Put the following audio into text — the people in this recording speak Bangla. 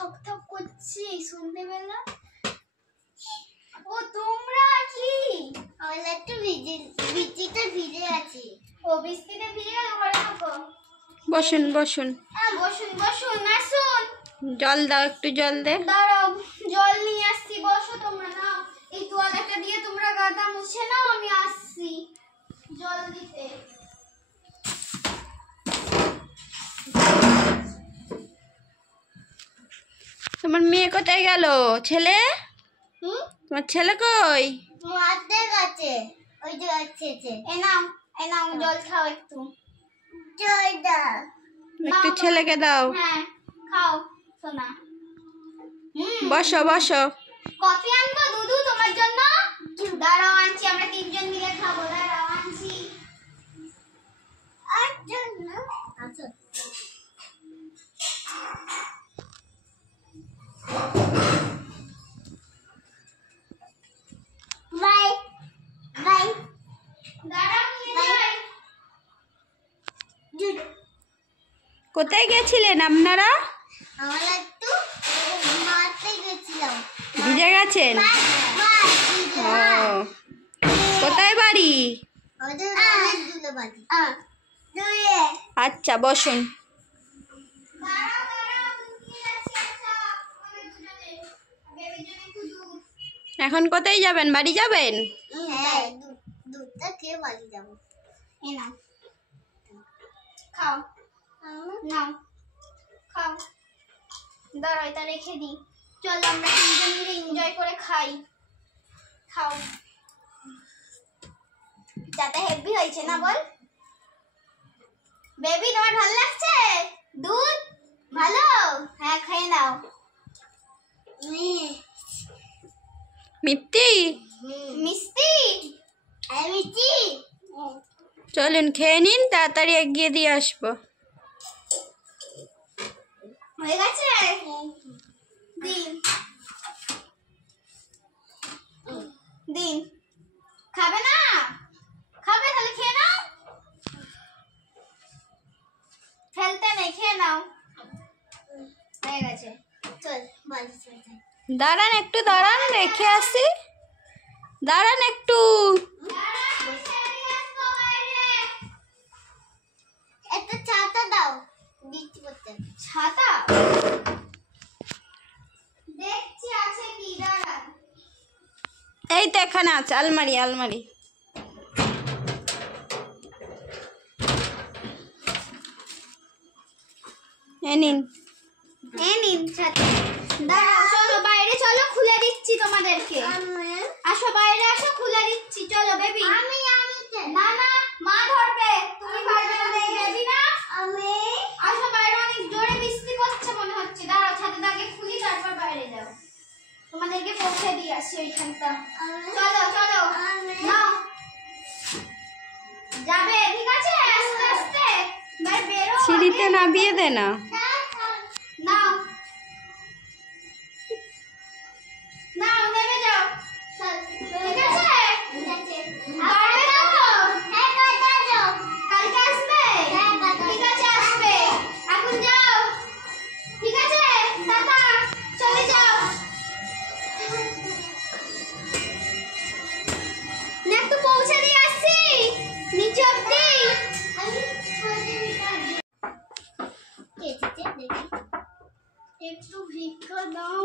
ঠক ঠক করছে শুনতে পেলাম। ও তোমরা কি? আমরা একটু বৃষ্টিতে ভিজে আছি। ও বৃষ্টিতে ভিজে গেল, ঘরে থাকো। বসুন বসুন। বসুন বসুন, আসুন। জল দাও, একটু জল দে। দাঁড়াও, জল নিয়ে আসছি। বসো তোমরা, নাও এই তোয়ালেটা দিয়ে তোমরা গাদা মুছে নাও, আমি আসছি জল দিতে। তোমার মেয়ে কোথায় গেল? ছেলে? তোমার ছেলে কই? মাঠে গেছে। ওই যে আছে। এ নাও, এ নাও, জল খাও, একটু জল দাও। একটু ছেলেকে দাও। হ্যাঁ খাও সোনা। বসো বসো। কফি আনবো দুধু তোমার জন্য? দাঁড়াও আনছি, আমরা তিনজন মিলে খাবো। দাঁড়াও আনছি। আচ্ছা বাই বাই। দাঁড়াও নিয়ে যাই। কোথায় গেছিলেন আপনারা? আমরা একটু মাঠে গেছিলাম। ভিজে গেছেন? ও, কোথায় বাড়ি? আচ্ছা বসুন। এখন কোথায় যাবেন? বাড়ি যাবেন? হ্যাঁ, দুধটা খেয়ে বাড়ি যাবো। এই নাও, খাও। নাও খাও। দাঁড়াও, এটা রেখে দিই। চলো আমরা তিনজন মিলে এনজয় করে খাই। খাও। যাতে হেভি হয়েছে না বল? বেবি তোমার ভালো লাগছে দুধ? ভালো? হ্যাঁ খেয়ে নাও। মিষ্টি? মিষ্টি? মিষ্টি? চলুন খেয়ে নিন, তাড়াতাড়ি এগিয়ে দিয়ে আসবো। হয়ে গেছে? দিন দিন। খাবে না? খাবে তাহলে খেয়ে নাও। ফেলতে নেই, খেয়ে নাও। হয়ে গেছে, চল বাড়ি চল যাই। দাঁড়ান একটু, দাঁড়ান, রেখে আসি। দাঁড়ান একটু। একটা ছাতা দাও, বৃষ্টি পড়ছে। ছাতা দেখছি আছে কি, দাঁড়ান। এই তো এখানে আছে, আলমারি আলমারি। এ নিন। এই নিন ছাতা। দাঁড়াও, চলো বাইরে চলো, খুলে দিচ্ছি তোমাদেরকে। আসো বাইরে আসো, খুলে দিচ্ছি। চলো বেবি। না না, মা ধরবে, তুমি পারবে না। বেবি না, আমি। আসো বাইরে, অনেক জোরে বৃষ্টি পড়ছে মনে হচ্ছে। দাঁড়াও, ছাতাটা আগে খুলি, তারপর বাইরে যাও। তোমাদেরকে পৌঁছে দিয়ে আসি ওইখানটা। চলো চলো, নাও। যাবে? ঠিক আছে, আস্তে আস্তে বেরো। সিঁড়িতে নামিয়ে দে না। নাও নাও, নেমে যাও। ঠিক আছে? পারবে না তো? কালকে আসবে? ঠিক আছে, আসবে। এখন যাও। ঠিক আছে, টাটা, চলে যাও। না, একটু পৌঁছে দিয়ে আসছি নিচে অব্দি। একটু ভিক্ষা দাও।